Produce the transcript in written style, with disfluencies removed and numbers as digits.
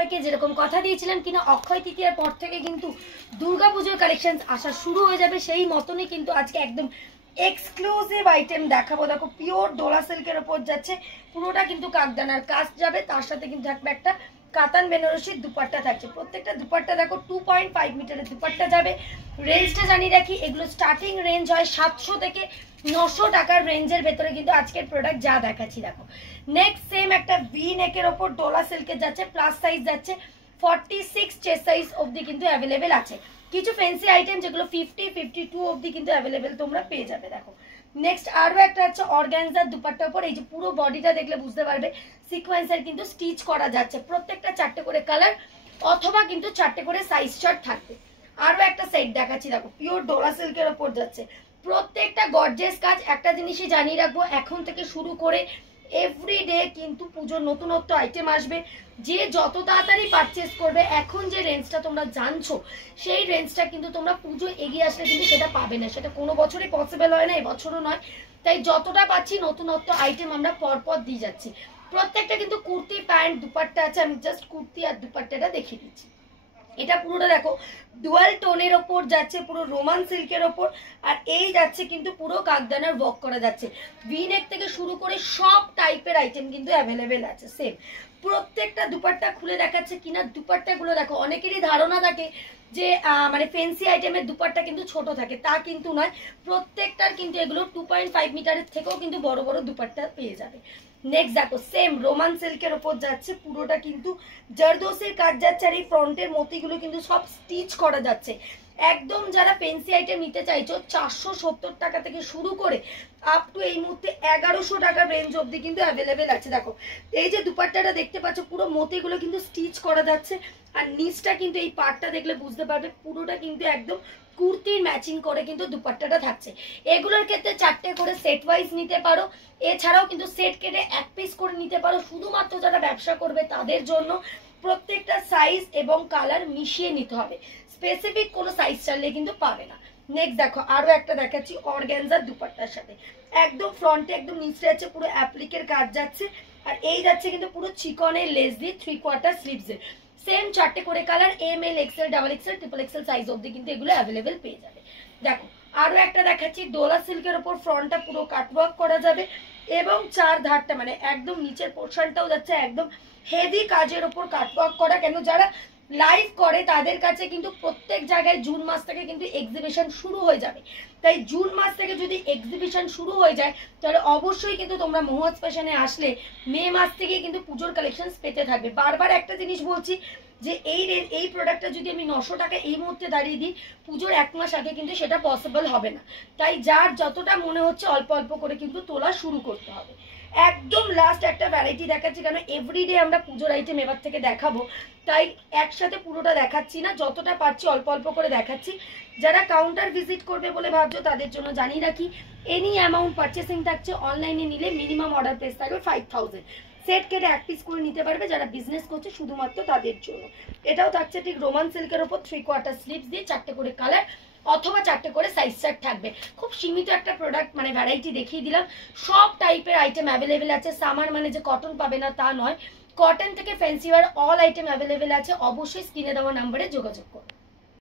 সবাইকে যেরকম কথা দিয়েছিলাম কিনা অক্ষয় তৃতীয়ার পর থেকে কিন্তু দুর্গাপুজোর কালেকশন আসা শুরু হয়ে যাবে, সেই মতনই কিন্তু আজকে একদম এক্সক্লুসিভ আইটেম দেখাবো। দেখো পিওর ডোলা সিল্কের ওপর যাচ্ছে, পুরোটা কিন্তু কাকদানার কাজ যাবে, তার সাথে কিন্তু থাকবে একটা কাতান বেনারসির দুপাট্টা থাকছে। প্রত্যেকটা দুপাট্টা দেখো 2.5 মিটারের দুপাট্টা যাবে। রেঞ্জটা জানিয়ে রাখি, এগুলো স্টার্টিং রেঞ্জ হয় 700 থেকে 900 টাকার রেঞ্জের ভেতরে কিন্তু আজকের প্রোডাক্ট যা দেখাচ্ছি। দেখো নেক্সট সেম একটা ভি নেকের ওপর ডোলা সিল্কের যাচ্ছে, প্লাস সাইজ যাচ্ছে 46 চেস্ট সাইজ অবধি কিন্তু অ্যাভেলেবেল আছে। কিছু ফ্যান্সি আইটেম যেগুলো 50, 52 অবধি কিন্তু অ্যাভেলেবেল তোমরা পেয়ে যাবে। দেখো নেক্সট আরও একটা হচ্ছে অর্গানজার দুপাট্টার উপর, এই যে পুরো বডিটা দেখলে বুঝতে পারবে সিকোয়েন্সের কিন্তু স্টিচ করা যাচ্ছে। প্রত্যেকটা 4টে করে কালার অথবা কিন্তু 4টে করে সাইজ চার্ট থাকবে। আরও একটা সেট দেখাচ্ছি, দেখো পিওর ডোলা সিল্কের ওপর যাচ্ছে, প্রত্যেকটা গর্জিয়াস কাজ। একটা জিনিসই জানিয়ে রাখবো, এখন থেকে শুরু করে এভরিডে কিন্তু পুজোর নতুনত্ব আইটেম আসবে। যে যত তাড়াতাড়ি পারচেস করবে, এখন যে রেঞ্জটা তোমরা জানছো সেই রেঞ্জটা কিন্তু তোমরা পুজো এগিয়ে আসলে কিন্তু সেটা পাবে না, সেটা কোনো বছরই পসিবল হয় না, এবছরও নয়। তাই যতটা পাচ্ছি নতুনত্ব আইটেম আমরা পরপর দিয়ে যাচ্ছি। প্রত্যেকটা কিন্তু কুর্তি প্যান্ট দুপাট্টা আছে, আমি জাস্ট কুর্তি আর দুপাট্টাটা দেখিয়ে দিচ্ছি। এটা পুরোটা দেখো ডুয়াল টোনের ওপর যাচ্ছে, পুরো রোমান সিল্কের ওপর, আর এই যাচ্ছে কিন্তু পুরো কাকদানার ওয়ার্ক করা যাচ্ছে। ভি নেক থেকে শুরু করে সব টাইপের আইটেম কিন্তু অ্যাভেলেবেল আছে। সেম প্রত্যেকটা দুপাট্টা খুলে দেখাচ্ছে কিনা, দুপাট্টাগুলো দেখো অনেকেরই ধারণা থাকে যে মানে ফ্যান্সি আইটেমের দুপাট্টা কিন্তু ছোট থাকে, তা কিন্তু নয়। প্রত্যেকটার কিন্তু এগুলো 2.5 মিটারের থেকেও কিন্তু বড় বড় দুপাট্টা পেয়ে যাবে। নেক্সট দেখো সেম রোমান সিল্কের ওপর যাচ্ছে, পুরোটা কিন্তু জারদোসির কাজ যাচ্ছে, আর এই ফ্রন্টের মতিগুলো কিন্তু সব স্টিচ করা যাচ্ছে। একদম যারা ফ্যান্সি আইটেম নিতে চাইছো 470 টাকা থেকে শুরু করে আপ টু এই মুহূর্তে 1100 টাকার রেঞ্জ অবধি কিন্তু অ্যাভেলেবেল আছে। দেখো এই যে দুপাট্টাটা দেখতে পাচ্ছ, পুরো মতিগুলো কিন্তু স্টিচ করা যাচ্ছে, আর নিচটা কিন্তু এই পার্টটা দেখলে বুঝতে পারবে পুরোটা কিন্তু একদম কুর্তির ম্যাচিং করে কিন্তু দুপাট্টাটা থাকছে। এগুলোর ক্ষেত্রে 4টে করে সেট ওয়াইজ নিতে পারো, এছাড়াও কিন্তু সেট কেটে 1 পিস করে নিতে পারো। শুধুমাত্র যারা ব্যবসা করবে তাদের জন্য প্রত্যেকটা সাইজ এবং কালার মিশিয়ে নিতে হবে, স্পেসিফিক কোনো সাইজ চাইলে কিন্তু পাবে না। নেক্সট দেখো আরো একটা দেখাচ্ছি অর্গানজার দুপাট্টার সাথে, একদম ফ্রন্টে একদম নিচে যাচ্ছে পুরো অ্যাপ্লিকের কাজ যাচ্ছে, আর এই যাচ্ছে কিন্তু পুরো চিকনের লেস দিয়ে 3/4 স্লিভসের। সেম 4টে করে colour, M L XL double XL triple XL size অবধি কিন্তু এগুলো অ্যাভেলেবেল পেয়ে যাবে। দেখো আরো একটা দেখাচ্ছি ডোলা সিল্কের ওপর, ফ্রন্টটা পুরো কাটওয়ার্ক করা যাবে এবং 4 ধারটা মানে একদম নিচের পোর্শনটাও যাচ্ছে একদম হেভি কাজের ওপর কাটওয়ার্ক করা। কেন যারা লাইভ করে তাদের কাছে কিন্তু প্রত্যেক জায়গায় জুন মাস থেকে কিন্তু এক্সিবিশন শুরু হয়ে যাবে, তাই জুন মাস থেকে যদি এক্সিবিশন শুরু হয়ে যায় তাহলে অবশ্যই কিন্তু তোমরা মহুয়াজ ফ্যাশনে আসলে মে মাস থেকে কিন্তু পুজোর কালেকশন পেতে থাকবে। বারবার একটা জিনিস বলছি যে এই প্রোডাক্টটা যদি আমি 900 টাকা এই মুহূর্তে দাঁড়িয়ে দিই, পুজোর 1 মাস আগে কিন্তু সেটা পসিবল হবে না। তাই যার যতটা মনে হচ্ছে অল্প অল্প করে কিন্তু তোলা শুরু করতে হবে। একদম লাস্ট একটা ভ্যারাইটি দেখাচ্ছি, কারণ এভরিডে আমরা পুজোর আইটেম এবার থেকে দেখাবো, তাই একসাথে পুরোটা দেখাচ্ছি না, যতটা পারছি অল্প অল্প করে দেখাচ্ছি। যারা কাউন্টার ভিজিট করবে বলে ভাবছো তাদের জন্য জানিয়ে রাখি, এনি অ্যামাউন্ট পারচেসিং থাকছে, অনলাইনে নিলে মিনিমাম অর্ডার প্রাইস থাকবে 5000। সেট কেটে 1 পিস করে নিতে পারবে যারা বিজনেস করছে শুধুমাত্র তাদের জন্য। এটাও থাকছে ঠিক রোমান সিল্কের ওপর 3/4 স্লিভস দিয়ে 4টে করে কালার অথবা 4টে করে সাইজ চার্ট থাকবে। খুব সীমিত একটা প্রোডাক্ট মানে ভ্যারাইটি দেখিয়ে দিলাম, সব টাইপের আইটেম অ্যাভেলেবেল আছে। সামার মানে যে কটন পাবে না তা নয়, কটন থেকে fancy wear all item available আছে। অবশ্যই স্ক্রিনে দেওয়া নাম্বারে যোগাযোগ করো।